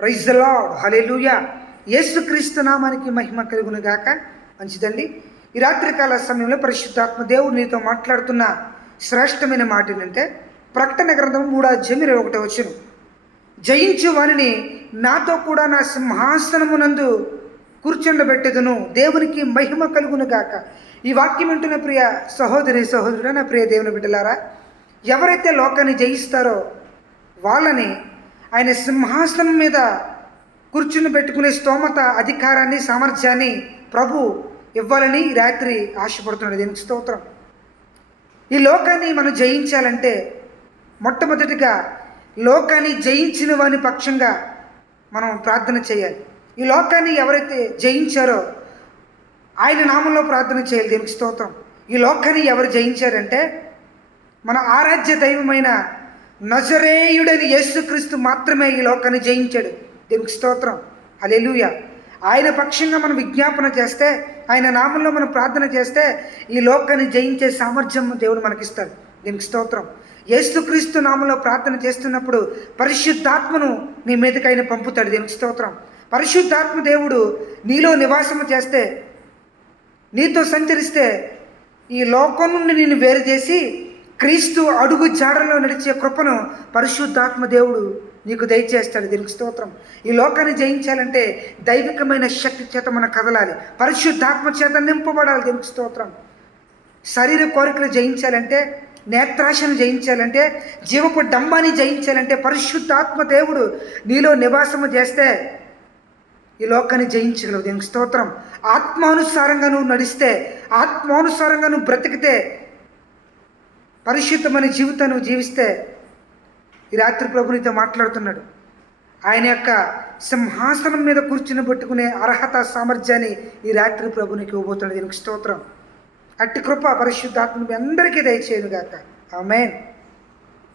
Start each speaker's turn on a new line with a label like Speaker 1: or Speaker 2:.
Speaker 1: Rise lord hallelujah యేసుక్రీస్తు నామానికి మహిమ కలుగును గాక. మంచిదండి. ఈ రాత్రికాల సమయంలో పరిశుద్ధాత్మ దేవుడు నీతో మాట్లాడుతున్న శ్రేష్టమైన మాట ఏంటంటే ప్రకటన గ్రంథం మూడో అధ్యాయం ఇరవై ఒకటో వచ్చును జయించు వారిని నాతో కూడా నా సింహాసనమునందు కూర్చుండబెట్టెదను. దేవునికి మహిమ కలుగును గాక. ఈ వాక్యం వింటున్న ప్రియ సహోదరి సహోదరుడు నా ప్రియ దేవుని బిడ్డలారా ఎవరైతే లోకాన్ని జయిస్తారో వాళ్ళని ఆయన సింహాసనం మీద కూర్చుని పెట్టుకునే స్తోమత అధికారాన్ని సామర్థ్యాన్ని ప్రభు ఇవ్వాలని ఈ రాత్రి ఆశపడుతున్నాడు. దీనికి స్తోత్రం. ఈ లోకాన్ని మనం జయించాలంటే మొట్టమొదటిగా లోకాన్ని జయించిన వాని పక్షంగా మనం ప్రార్థన చేయాలి. ఈ లోకాన్ని ఎవరైతే జయించారో ఆయన నామంలో ప్రార్థన చేయాలి. దీనికి స్తోత్రం. ఈ లోకాన్ని ఎవరు జయించారంటే మన ఆరాధ్య దైవమైన నజరేయుడని యేసుక్రీస్తు మాత్రమే ఈ లోకాన్ని జయించాడు. దీనికి స్తోత్రం. అలెలుయ ఆయన పక్షంగా మనం విజ్ఞాపన చేస్తే ఆయన నామంలో మనం ప్రార్థన చేస్తే ఈ లోకాన్ని జయించే సామర్థ్యం దేవుడు మనకిస్తాడు. దీనికి స్తోత్రం. యేసుక్రీస్తు నామంలో ప్రార్థన చేస్తున్నప్పుడు పరిశుద్ధాత్మను నీ మీదకి ఆయన పంపుతాడు. దీనికి స్తోత్రం. పరిశుద్ధాత్మ దేవుడు నీలో నివాసము చేస్తే నీతో సంచరిస్తే ఈ లోకం నుండి నిన్ను వేరు చేసి క్రీస్తు అడుగు జాడలో నడిచే కృపను పరిశుద్ధాత్మ దేవుడు నీకు దయచేస్తాడు. దీనికి స్తోత్రం. ఈ లోకాన్ని జయించాలంటే దైవికమైన శక్తి చేత మనం కదలాలి. పరిశుద్ధాత్మ చేత నింపబడాలి. దీనికి స్తోత్రం. శరీర కోరికలు జయించాలంటే నేత్రాశను జయించాలంటే జీవపు డంబాన్ని జయించాలంటే పరిశుద్ధాత్మ దేవుడు నీలో నివాసము చేస్తే ఈ లోకాన్ని జయించగలవు. దీనికి స్తోత్రం. ఆత్మానుసారంగా నువ్వు నడిస్తే ఆత్మానుసారంగా నువ్వు బ్రతికితే పరిశుద్ధమైన జీవితం నువ్వు జీవిస్తే ఈ రాత్రి ప్రభు నీతో మాట్లాడుతున్నాడు. ఆయన యొక్క సింహాసనం మీద కూర్చుని పెట్టుకునే అర్హత సామర్థ్యాన్ని ఈ రాత్రి ప్రభు నీకు ఇవ్వబోతున్నాడు. దీనికి స్తోత్రం. అట్టి కృప పరిశుద్ధాత్మ అందరికీ దయచేయను గాక ఆమెన్.